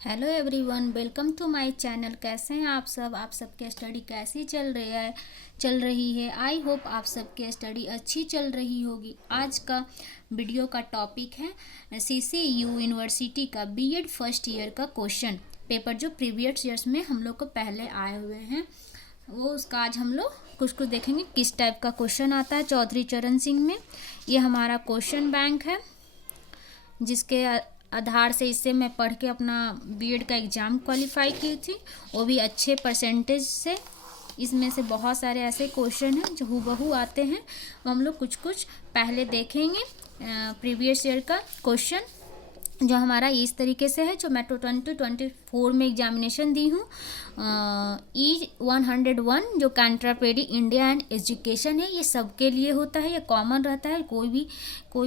Hello everyone, welcome to my channel. कैसे हैं आप सब? आप सबके स्टडी कैसी चल रही है? आई होप आप सबके स्टडी अच्छी चल रही होगी। आज का वीडियो का टॉपिक है सीसीयू यूनिवर्सिटी का बीएड फर्स्ट ईयर का क्वेश्चन पेपर, जो प्रीवियस ईयर्स में हम लोग को पहले आए हुए हैं, वो उसका आज हम लोग कुछ देखेंगे किस टाइप का क्वेश्चन आता है चौधरी चरण सिंह में। ये हमारा क्वेश्चन बैंक है, जिसके आधार से इससे मैं पढ़ के अपना बीएड का एग्ज़ाम क्वालिफाई की थी, वो भी अच्छे परसेंटेज से। इसमें से बहुत सारे ऐसे क्वेश्चन हैं जो हूबहू आते हैं, वो हम लोग कुछ पहले देखेंगे। प्रीवियस ईयर का क्वेश्चन जो हमारा इस तरीके से है, जो मैं 2024 में एग्जामिनेशन दी हूँ। E101 जो कैंट्रापेडी इंडिया एंड एजुकेशन है, ये सबके लिए होता है, ये कॉमन रहता है। कोई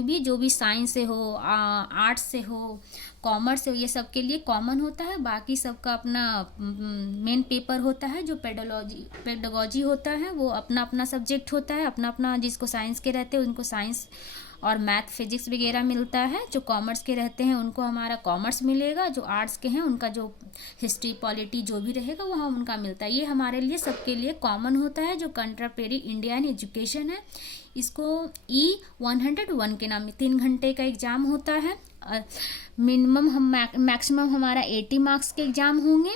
भी जो भी साइंस से हो, आर्ट्स से हो, कॉमर्स से हो, ये सबके लिए कॉमन होता है। बाकी सबका अपना मेन पेपर होता है, जो पेडागोजी होता है, वो अपना अपना सब्जेक्ट होता है, अपना अपना। जिसको साइंस के रहते हैं उनको साइंस और मैथ फिजिक्स वगैरह मिलता है। जो कॉमर्स के रहते हैं उनको हमारा कॉमर्स मिलेगा। जो आर्ट्स के हैं उनका जो हिस्ट्री पॉलिटी जो भी रहेगा वो उनका मिलता है। ये हमारे लिए सबके लिए कॉमन होता है, जो कंट्रापेरी इंडियन एजुकेशन है। इसको E101 के नाम में 3 घंटे का एग्ज़ाम होता है। मैक्सिमम हमारा 80 मार्क्स के एग्ज़ाम होंगे।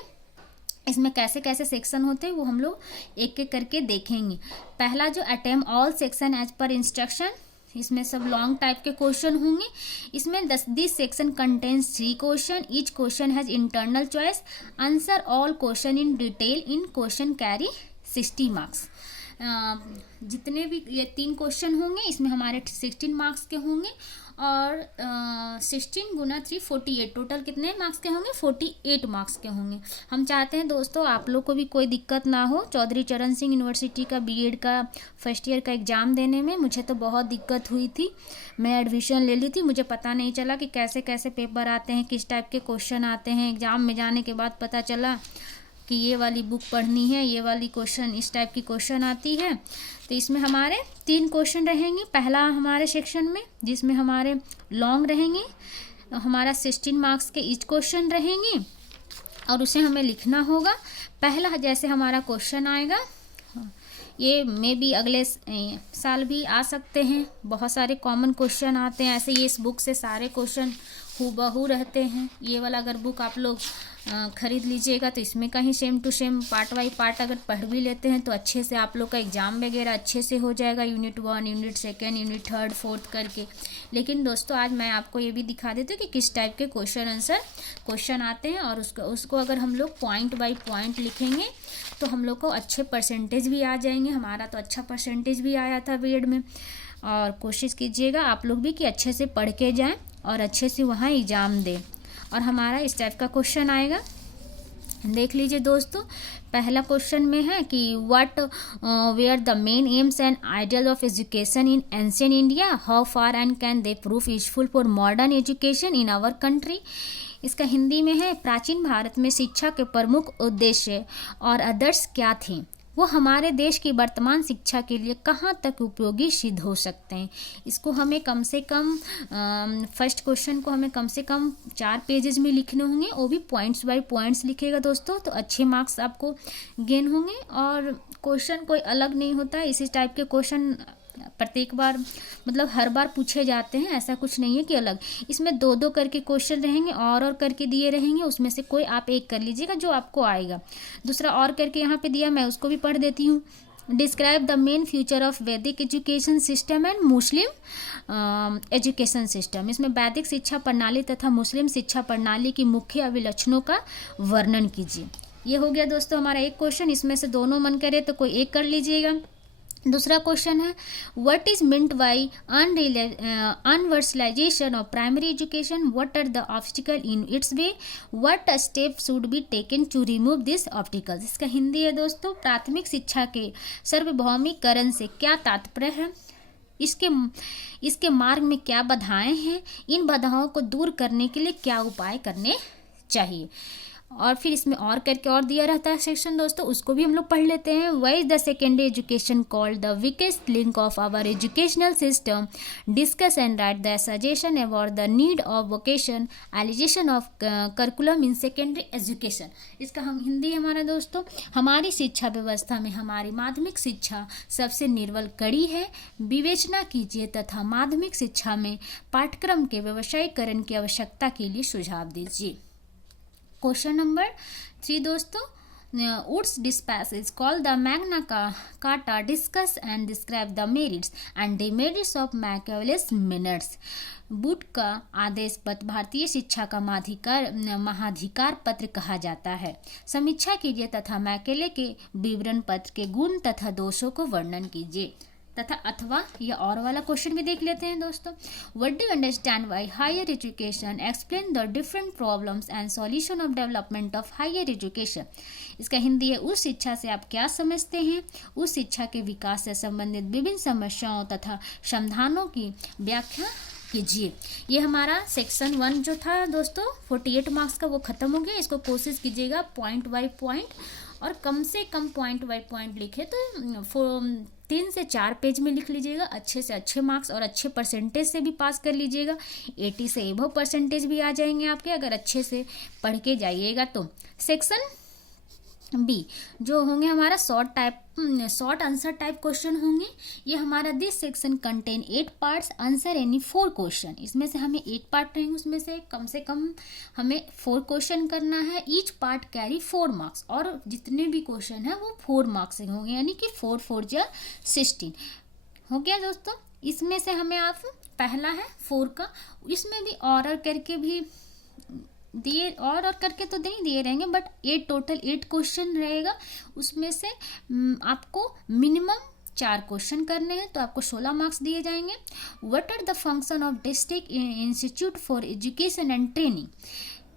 इसमें कैसे कैसे सेक्शन होते हैं वो हम लोग एक एक करके देखेंगे। पहला जो attempt all section as per instruction, इसमें सब लॉन्ग टाइप के क्वेश्चन होंगे। इसमें this section contains 3 question, each question has internal choice, answer all question in detail in question carry 60 marks. जितने भी ये 3 क्वेश्चन होंगे, इसमें हमारे 16 मार्क्स के होंगे, और 16 गुना 3 48, टोटल कितने मार्क्स के होंगे? 48 मार्क्स के होंगे। हम चाहते हैं दोस्तों आप लोग को भी कोई दिक्कत ना हो चौधरी चरण सिंह यूनिवर्सिटी का बीएड का फर्स्ट ईयर का एग्ज़ाम देने में। मुझे तो बहुत दिक्कत हुई थी, मैं एडमिशन ले ली थी, मुझे पता नहीं चला कि कैसे कैसे पेपर आते हैं, किस टाइप के क्वेश्चन आते हैं। एग्ज़ाम में जाने के बाद पता चला कि ये वाली बुक पढ़नी है, ये वाली क्वेश्चन इस टाइप की क्वेश्चन आती है। तो इसमें हमारे 3 क्वेश्चन रहेंगे पहला हमारे सेक्शन में, जिसमें हमारे लॉन्ग रहेंगे, हमारा 16 मार्क्स के ईच क्वेश्चन रहेंगे, और उसे हमें लिखना होगा। पहला जैसे हमारा क्वेश्चन आएगा, ये मे भी अगले साल भी आ सकते हैं। बहुत सारे कॉमन क्वेश्चन आते हैं ऐसे, ये इस बुक से सारे क्वेश्चन हूबहू रहते हैं। ये वाला अगर बुक आप लोग खरीद लीजिएगा तो इसमें कहीं same to same part by part अगर पढ़ भी लेते हैं तो अच्छे से आप लोग का एग्ज़ाम वगैरह अच्छे से हो जाएगा, यूनिट 1, यूनिट 2, यूनिट 3, 4 करके। लेकिन दोस्तों आज मैं आपको ये भी दिखा देती हूँ कि किस टाइप के क्वेश्चन आते हैं, और उसको अगर हम लोग पॉइंट बाई पॉइंट लिखेंगे तो हम लोग को अच्छे परसेंटेज भी आ जाएंगे। हमारा तो अच्छा परसेंटेज भी आया था बीएड में। और कोशिश कीजिएगा आप लोग भी कि अच्छे से पढ़ के जाएं और अच्छे से वहाँ एग्ज़ाम दें। और हमारा इस टाइप का क्वेश्चन आएगा, देख लीजिए दोस्तों। पहला क्वेश्चन में है कि what were the main aims and ideal of education in ancient India, how far and can they prove useful for modern education in our country. इसका हिंदी में है, प्राचीन भारत में शिक्षा के प्रमुख उद्देश्य और आदर्श क्या थे, वो हमारे देश की वर्तमान शिक्षा के लिए कहाँ तक उपयोगी सिद्ध हो सकते हैं। इसको हमें कम से कम फर्स्ट क्वेश्चन को हमें कम से कम 4 पेजेस में लिखने होंगे, वो भी पॉइंट्स बाय पॉइंट्स लिखेगा दोस्तों, तो अच्छे मार्क्स आपको गेन होंगे। और क्वेश्चन कोई अलग नहीं होता है, इसी टाइप के क्वेश्चन प्रत्येक बार मतलब हर बार पूछे जाते हैं, ऐसा कुछ नहीं है कि अलग। इसमें 2-2 करके क्वेश्चन रहेंगे, और करके दिए रहेंगे, उसमें से कोई आप एक कर लीजिएगा जो आपको आएगा। दूसरा और करके यहाँ पे दिया, मैं उसको भी पढ़ देती हूँ। Describe the main future of Vedic education system and Muslim education system. इसमें वैदिक शिक्षा प्रणाली तथा मुस्लिम शिक्षा प्रणाली की मुख्य अभिलक्षणों का वर्णन कीजिए। ये हो गया दोस्तों हमारा एक क्वेश्चन। इसमें से दोनों मन करे तो कोई एक कर लीजिएगा। दूसरा क्वेश्चन है, what is meant by universalisation of primary education, what are the obstacle in its way, what step should be taken to remove this obstacles. इसका हिंदी है दोस्तों, प्राथमिक शिक्षा के सार्वभौमिकरण से क्या तात्पर्य है, इसके मार्ग में क्या बाधाएं हैं, इन बाधाओं को दूर करने के लिए क्या उपाय करने चाहिए। और फिर इसमें और करके और दिया रहता है सेक्शन दोस्तों, उसको भी हम लोग पढ़ लेते हैं। Why is the secondary education called the weakest link of our educational system, discuss and write the suggestion about the need of vocationalisation of curriculum in secondary education. इसका हम हिंदी हमारा दोस्तों, हमारी शिक्षा व्यवस्था में हमारी माध्यमिक शिक्षा सबसे निर्बल कड़ी है, विवेचना कीजिए तथा माध्यमिक शिक्षा में पाठ्यक्रम के व्यवसायीकरण की आवश्यकता के लिए सुझाव दीजिए। क्वेश्चन नंबर 3 दोस्तों, Wood's dispatch is called the Magna Carta, discuss and describe the merits and demerits of Machiavelli's minutes। Would का आदेश पत्र भारतीय शिक्षा का महाधिकार पत्र कहा जाता है। समीक्षा कीजिए तथा मैकेले के विवरण पत्र के गुण तथा दोषों को वर्णन कीजिए। तथा अथवा यह और वाला क्वेश्चन भी देख लेते हैं दोस्तों। What do you understand by higher education, explain the different problems and solution of development of higher education. इसका हिंदी है, उस शिक्षा से आप क्या समझते हैं, उस शिक्षा के विकास से संबंधित विभिन्न समस्याओं तथा समाधानों की व्याख्या कीजिए। ये हमारा सेक्शन 1 जो था दोस्तों 48 मार्क्स का, वो खत्म हो गया। इसको कोशिश कीजिएगा पॉइंट बाय पॉइंट और कम से कम पॉइंट बाय पॉइंट लिखे तो 3 से 4 पेज में लिख लीजिएगा। अच्छे से अच्छे मार्क्स और अच्छे परसेंटेज से भी पास कर लीजिएगा। 80 से एबव परसेंटेज भी आ जाएंगे आपके अगर अच्छे से पढ़ के जाइएगा तो। सेक्शन बी जो होंगे हमारा शॉर्ट आंसर टाइप क्वेश्चन होंगे। ये हमारा this section contain 8 parts, answer any 4 question. इसमें से हमें 8 पार्ट रहेंगे, उसमें से कम हमें 4 क्वेश्चन करना है। ईच पार्ट कैरी 4 मार्क्स और जितने भी क्वेश्चन है वो 4 मार्क्स के होंगे, यानी कि 4 4 जा 16 हो गया दोस्तों। इसमें से हमें आप पहला है 4 का, इसमें भी और करके भी दिए और करके तो नहीं दिए रहेंगे, बट टोटल 8 क्वेश्चन रहेगा। उसमें से आपको मिनिमम 4 क्वेश्चन करने हैं तो आपको 16 मार्क्स दिए जाएंगे। What are the function of district institute for education and training,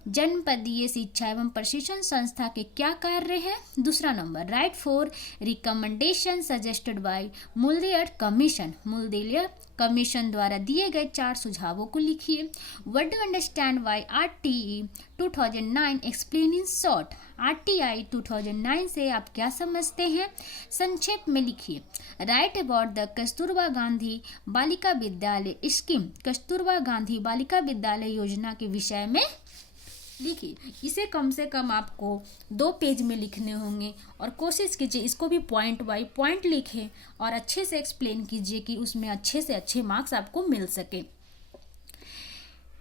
जनपदीय शिक्षा एवं प्रशिक्षण संस्था के क्या कार्य है। दूसरा number, right 4 recommendation suggested by मूल्य कमीशन, मूल्य कमीशन द्वारा दिए गए 4 सुझावों को लिखिए। What do understand bye RTE 2009, explain in short. RTI 2009 से आप क्या समझते हैं, संक्षेप में लिखिए। Right about the Kasturba Gandhi Balika Vidyalaya scheme, Kasturba Gandhi Balika Vidyalaya योजना के विषय में लिखिए। इसे कम से कम आपको 2 पेज में लिखने होंगे और कोशिश कीजिए इसको भी पॉइंट बाय पॉइंट लिखें और अच्छे से एक्सप्लेन कीजिए कि उसमें अच्छे से अच्छे मार्क्स आपको मिल सके।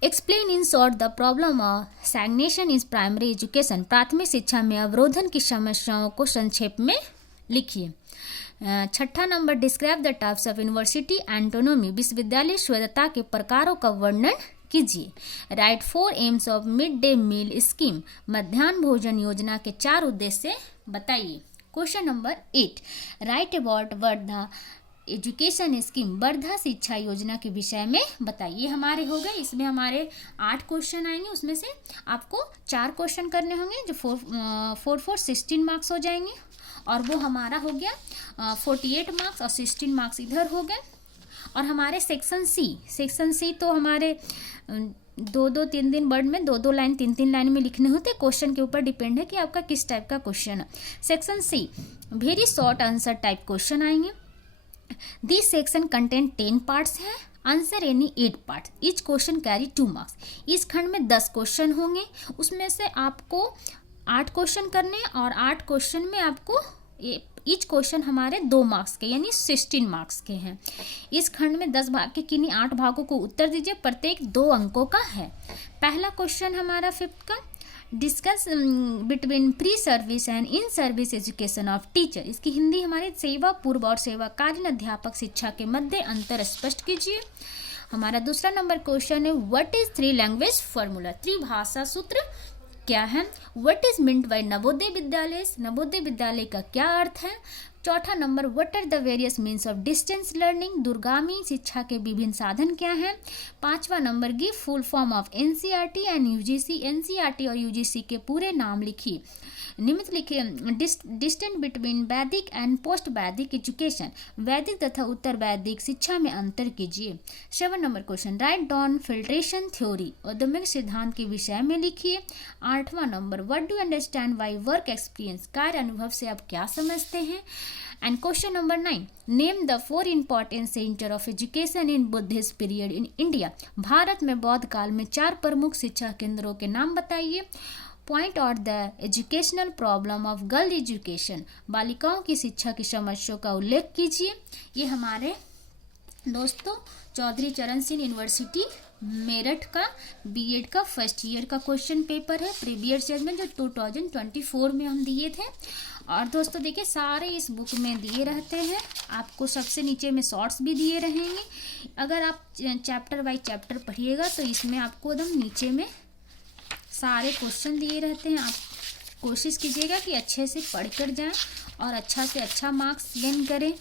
Explain in short the problem of stagnation is primary education, प्राथमिक शिक्षा में अवरोधन की समस्याओं को संक्षेप में लिखिए। 6ठा number, describe the types of university autonomy, विश्वविद्यालय स्वायत्तता के प्रकारों का वर्णन कीजिए। Write 4 aims of mid day meal scheme, मध्याह्न भोजन योजना के 4 उद्देश्य बताइए। Question number 8, write about Wardha education scheme, Wardha शिक्षा योजना के विषय में बताइए। हमारे हो गए, इसमें हमारे 8 क्वेश्चन आएंगे, उसमें से आपको 4 क्वेश्चन करने होंगे जो 4 16 मार्क्स हो जाएंगे और वो हमारा हो गया 48 मार्क्स और 16 मार्क्स इधर हो गए। और हमारे सेक्शन सी तो हमारे 2-2 3 वर्ड में 2-2 लाइन 3-3 लाइन में लिखने होते। क्वेश्चन के ऊपर डिपेंड है कि आपका किस टाइप का क्वेश्चन है। Section C very short answer type question आएंगे। दिस सेक्शन कंटेंट 10 पार्ट्स है, answer any 8 parts, each question carry 2 marks. इस खंड में 10 क्वेश्चन होंगे, उसमें से आपको 8 क्वेश्चन करने और 8 क्वेश्चन में आपको ईच क्वेश्चन हमारे 2 मार्क्स के यानी 16 मार्क्स के हैं। इस खंड में 10 भाग के किन्हीं 8 भागों को उत्तर दीजिए, प्रत्येक 2 अंकों का है। पहला क्वेश्चन हमारा 5th का, discuss between pre service and in service education of teacher, इसकी हिंदी हमारे सेवा पूर्व और सेवाकालीन अध्यापक शिक्षा के मध्य अंतर स्पष्ट कीजिए। हमारा दूसरा नंबर क्वेश्चन है, व्हाट इज 3 लैंग्वेज फॉर्मूला, त्रिभाषा सूत्र क्या है। What is meant by Navodaya Vidyalaya, Navodaya Vidyalaya का क्या अर्थ है। चौथा नंबर, what are the various means of distance learning, दूरगामी शिक्षा के विभिन्न साधन क्या हैं। पांचवा नंबर, give full form of NCERT and UGC, NCERT और यूजीसी के पूरे नाम लिखिए। निम्नलिखित distance between Vedic and post Vedic education, वैदिक तथा उत्तर वैदिक शिक्षा में अंतर कीजिए। 7 number question, write down filtration theory, औद्योगिक सिद्धांत के विषय में लिखिए। 8वां number, what do understand by work experience, कार्य अनुभव से आप क्या समझते हैं। And question number 9, name the 4 important centre of education in Buddhist period in India, Bharat में बौद्ध काल में 4 प्रमुख शिक्षा केंद्रों के नाम बताइए। Point out the educational problem of girl education, बालिकाओं की शिक्षा की समस्याओं का उल्लेख कीजिए। ये हमारे दोस्तों चौधरी चरण सिंह यूनिवर्सिटी मेरठ का बीएड का फर्स्ट ईयर का क्वेश्चन पेपर है प्रीवियस ईयर में, जो 2024 में हम दिए थे। और दोस्तों देखिए सारे इस बुक में दिए रहते हैं, आपको सबसे नीचे में शॉर्ट्स भी दिए रहेंगे। अगर आप चैप्टर बाय चैप्टर पढ़िएगा तो इसमें आपको एकदम नीचे में सारे क्वेश्चन दिए रहते हैं। आप कोशिश कीजिएगा कि अच्छे से पढ़ कर जाएं और अच्छा से अच्छा मार्क्स गेन करें।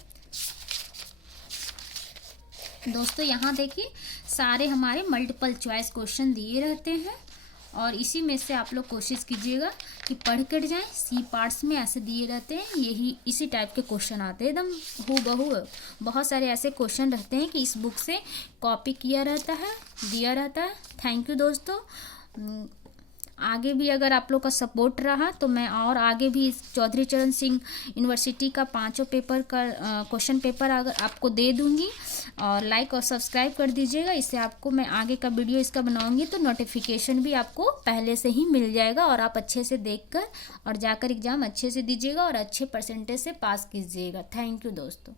दोस्तों यहाँ देखिए सारे हमारे मल्टीपल चॉइस क्वेश्चन दिए रहते हैं और इसी में से आप लोग कोशिश कीजिएगा कि पढ़ कर जाएं। सी पार्ट्स में ऐसे दिए रहते हैं, यही इसी टाइप के क्वेश्चन आते हैं एकदम हूबहू। बहुत सारे ऐसे क्वेश्चन रहते हैं कि इस बुक से कॉपी किया रहता है, दिया रहता है। थैंक यू दोस्तों। आगे भी अगर आप लोग का सपोर्ट रहा तो मैं और आगे भी इस चौधरी चरण सिंह यूनिवर्सिटी का 5 पेपर का क्वेश्चन पेपर अगर आपको दे दूंगी। और लाइक और सब्सक्राइब कर दीजिएगा, इससे आपको मैं आगे का वीडियो इसका बनाऊंगी तो नोटिफिकेशन भी आपको पहले से ही मिल जाएगा और आप अच्छे से देखकर और जाकर एग्ज़ाम अच्छे से दीजिएगा और अच्छे परसेंटेज से पास कीजिएगा। थैंक यू दोस्तों।